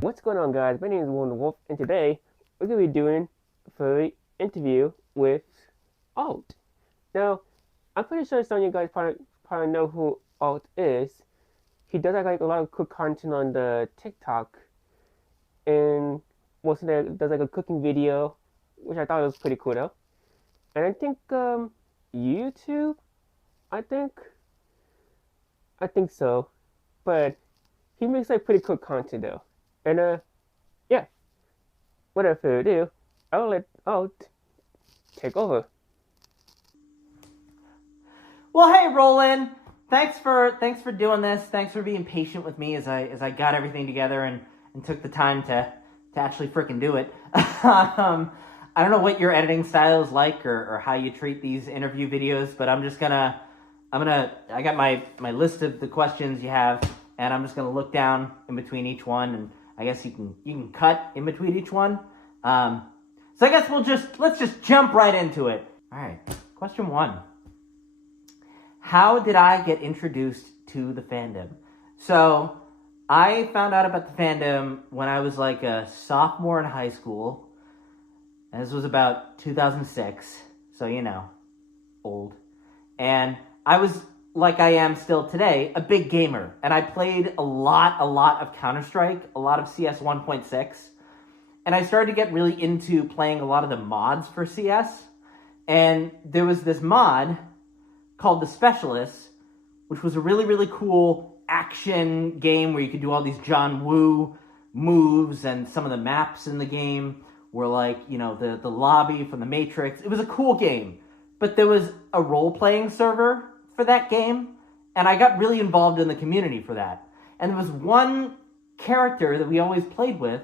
What's going on, guys? My name is Wonder Wolf, and today we're going to be doing a furry interview with Alt. Now, I'm pretty sure some of you guys probably know who Alt is. He does like a lot of cool content on the TikTok, and mostly does like a cooking video, which I thought was pretty cool though. And I think YouTube, I think, I think so, but he makes like pretty cool content though. And yeah, without further ado, I'll let Alt take over. Well, hey, Roland. Thanks for doing this. Thanks for being patient with me as I got everything together and took the time to actually freaking do it. I don't know what your editing style is like or how you treat these interview videos, but I got my list of the questions you have, and I'm just gonna look down in between each one, and I guess you can cut in between each one. So I guess let's just jump right into it. All right, question 1. How did I get introduced to the fandom? So I found out about the fandom when I was like a sophomore in high school. And this was about 2006, so old. And I was, like I am still today, a big gamer. And I played a lot of Counter-Strike, a lot of CS 1.6. And I started to get really into playing a lot of the mods for CS. And there was this mod called The Specialists, which was a really cool action game where you could do all these John Woo moves, and some of the maps in the game were like, the lobby from The Matrix. It was a cool game, but there was a role-playing server for that game, and I got really involved in the community for that. And there was one character that we always played with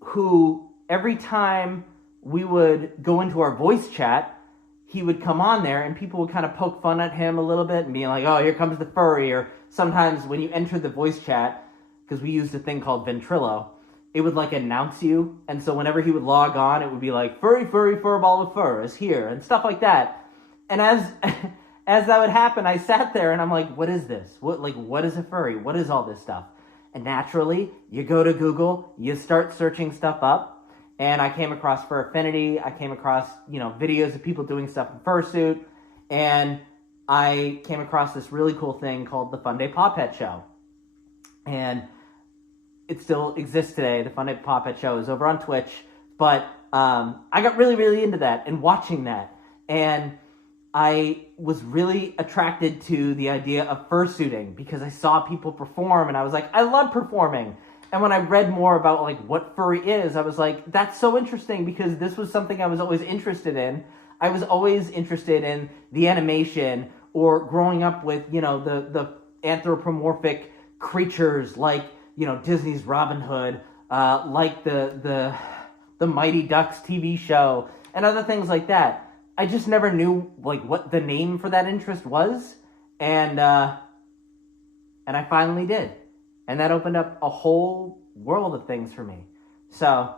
who, every time we would go into our voice chat, he would come on there and people would kind of poke fun at him a little bit and be like, oh, here comes the furry. Or sometimes when you enter the voice chat, because we used a thing called Ventrilo, it would like announce you. And so whenever he would log on, it would be like, furry, furball of fur is here, and stuff like that. And as that would happen, I sat there and I'm like, what is this? What is a furry? What is all this stuff? And naturally, you go to Google, you start searching stuff up. And I came across Fur Affinity. I came across, videos of people doing stuff in fursuit. And I came across this really cool thing called the Fun Day Paw Pet Show. And it still exists today. The Fun Day Paw Pet Show is over on Twitch. But I got really into that and watching that. And I was really attracted to the idea of fursuiting because I saw people perform and I was like, I love performing. And when I read more about what furry is, I was like, that's so interesting because this was something I was always interested in. I was always interested in the animation or growing up with, the anthropomorphic creatures like, Disney's Robin Hood, like the Mighty Ducks TV show and other things like that. I just never knew what the name for that interest was. And I finally did. And that opened up a whole world of things for me. So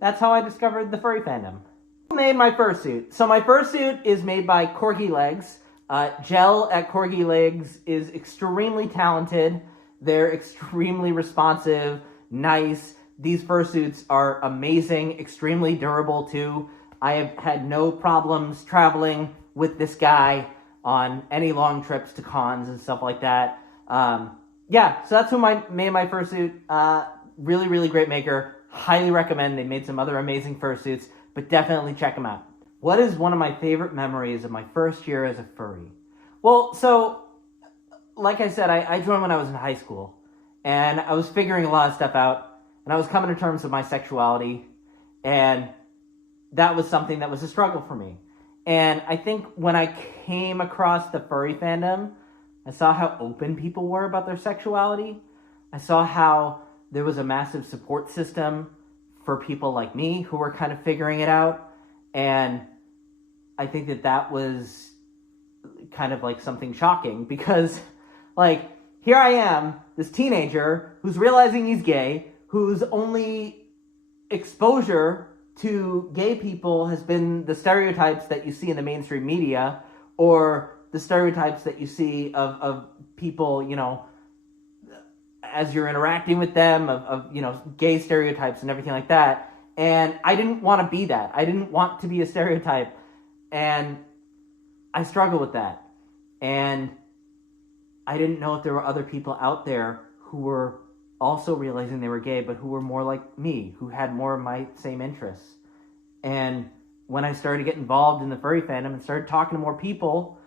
that's how I discovered the furry fandom. Who made my fursuit? So my fursuit is made by Corgi Legs. Gel at Corgi Legs is extremely talented. They're extremely responsive, nice. These fursuits are amazing, extremely durable too. I have had no problems traveling with this guy on any long trips to cons and stuff like that. Yeah, so that's who made my fursuit. Really great maker. Highly recommend. They made some other amazing fursuits, but definitely check them out. What is one of my favorite memories of my first year as a furry? Well, so, like I said, I joined when I was in high school, and I was figuring a lot of stuff out, and I was coming to terms with my sexuality, and that was something that was a struggle for me. And I think when I came across the furry fandom, I saw how open people were about their sexuality. I saw how there was a massive support system for people like me who were kind of figuring it out. And I think that was kind of like something shocking because here I am, this teenager who's realizing he's gay, whose only exposure to gay people has been the stereotypes that you see in the mainstream media or the stereotypes that you see of people, you know, as you're interacting with them, of you know, gay stereotypes and everything like that. And I didn't want to be that. I didn't want to be a stereotype. And I struggle with that. And I didn't know if there were other people out there who were also realizing they were gay, but who were more like me, who had more of my same interests. And when I started to get involved in the furry fandom and started talking to more people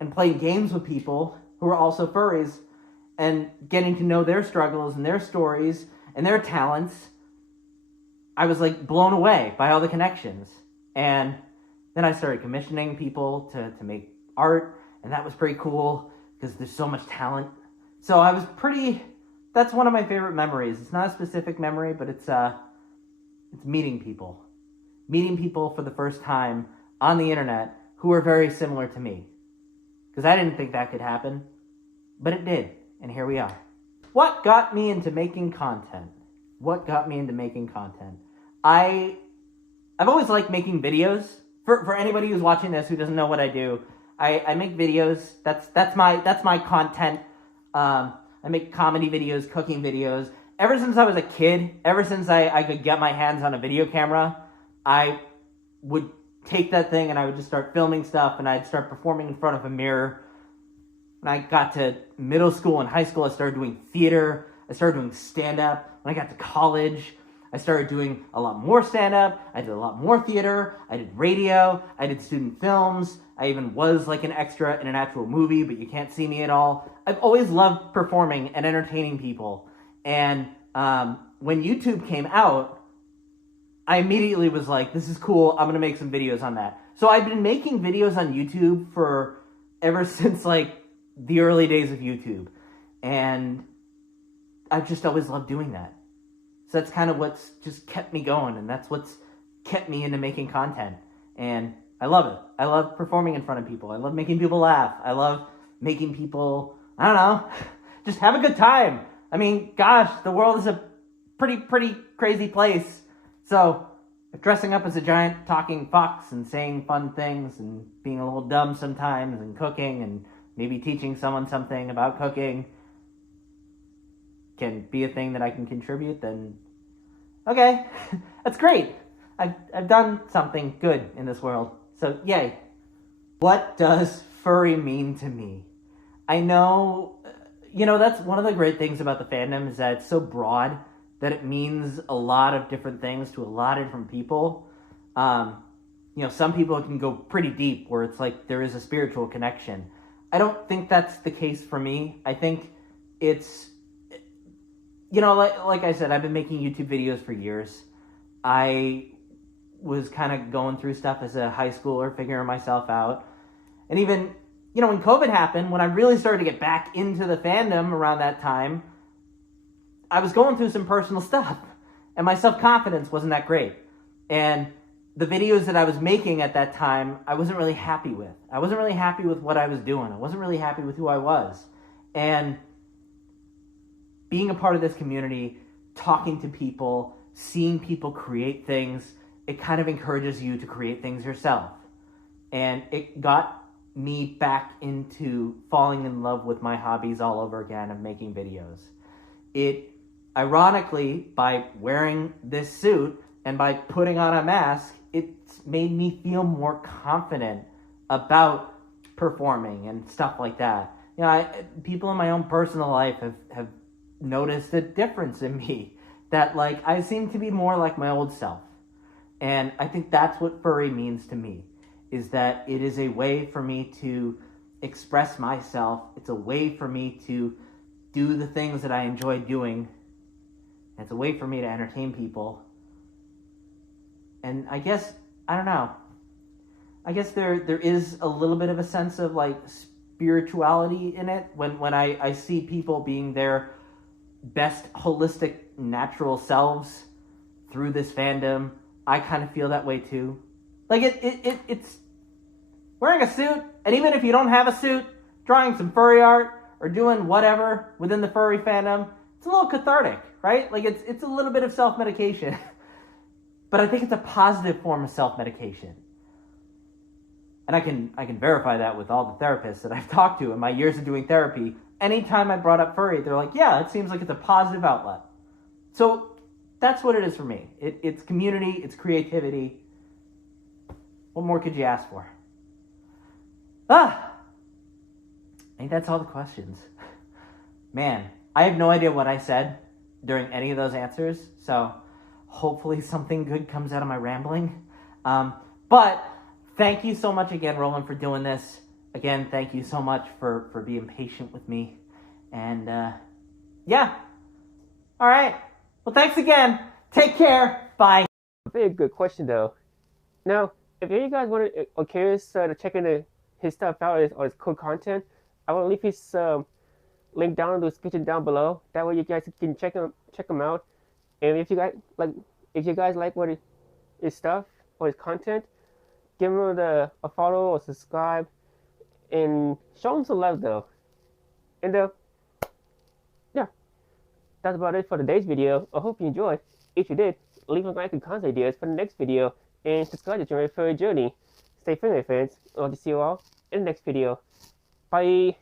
and playing games with people who are also furries and getting to know their struggles and their stories and their talents, I was like blown away by all the connections. And then I started commissioning people to make art, and that was pretty cool because there's so much talent. So I was that's one of my favorite memories. It's not a specific memory, but it's meeting people. Meeting people for the first time on the internet who are very similar to me. Because I didn't think that could happen, but it did, and here we are. What got me into making content? What got me into making content? I've always liked making videos. For anybody who's watching this who doesn't know what I do, I make videos. That's my content. I make comedy videos, cooking videos. Ever since I was a kid, ever since I could get my hands on a video camera, I would take that thing and I would just start filming stuff, and I'd start performing in front of a mirror. When I got to middle school and high school, I started doing theater. I started doing stand-up. When I got to college, I started doing a lot more stand-up. I did a lot more theater. I did radio. I did student films. I even was like an extra in an actual movie, but you can't see me at all. I've always loved performing and entertaining people. And when YouTube came out, I immediately was like, this is cool. I'm going to make some videos on that. So I've been making videos on YouTube for ever since like the early days of YouTube. And I've just always loved doing that. So that's kind of what's just kept me going, and that's what's kept me into making content. And I love it. I love performing in front of people. I love making people laugh. I love making people, I don't know, just have a good time. I mean, gosh, the world is a pretty crazy place. So if dressing up as a giant talking fox and saying fun things and being a little dumb sometimes and cooking and maybe teaching someone something about cooking can be a thing that I can contribute, then okay, that's great. I've done something good in this world, so yay. What does furry mean to me? I know, that's one of the great things about the fandom is that it's so broad that it means a lot of different things to a lot of different people. Some people can go pretty deep where it's like there is a spiritual connection. I don't think that's the case for me. I think it's, like I said, I've been making YouTube videos for years. I was kind of going through stuff as a high schooler, figuring myself out. And even, when COVID happened, when I really started to get back into the fandom around that time, I was going through some personal stuff. And my self-confidence wasn't that great. And the videos that I was making at that time, I wasn't really happy with. I wasn't really happy with what I was doing. I wasn't really happy with who I was. And being a part of this community, talking to people, seeing people create things, it kind of encourages you to create things yourself. And it got me back into falling in love with my hobbies all over again of making videos. It, ironically, by wearing this suit and by putting on a mask, it's made me feel more confident about performing and stuff like that. People in my own personal life have noticed a difference in me, that like I seem to be more like my old self. And I think that's what furry means to me, is that it is a way for me to express myself. It's a way for me to do the things that I enjoy doing. It's a way for me to entertain people. And I guess, I don't know, I guess there is a little bit of a sense of like spirituality in it when I see people being their best holistic natural selves through this fandom. I kind of feel that way too. Like it's wearing a suit, and even if you don't have a suit, drawing some furry art or doing whatever within the furry fandom, it's a little cathartic, right? Like it's a little bit of self-medication. But I think it's a positive form of self-medication. and I can verify that with all the therapists that I've talked to in my years of doing therapy. Anytime I brought up furry, they're like, yeah, it seems like it's a positive outlet. So that's what it is for me. It's community, it's creativity. What more could you ask for? I think that's all the questions. Man, I have no idea what I said during any of those answers, so hopefully something good comes out of my rambling. But thank you so much again, Roland, for doing this. Again, thank you so much for being patient with me. And yeah. All right. Well, thanks again. Take care. Bye. Very good question though. Now, if you guys want to or curious to check in his stuff out or his cool content, I will leave his link down in the description down below. That way you guys can check him out. And if you guys like what his stuff or his content, give him a follow or subscribe, and show him some love though. And yeah, that's about it for today's video. I hope you enjoyed. If you did, leave a like and comment ideas for the next video, and subscribe to join my furry journey. Stay friendly, friends. I'll see you all in the next video. Bye.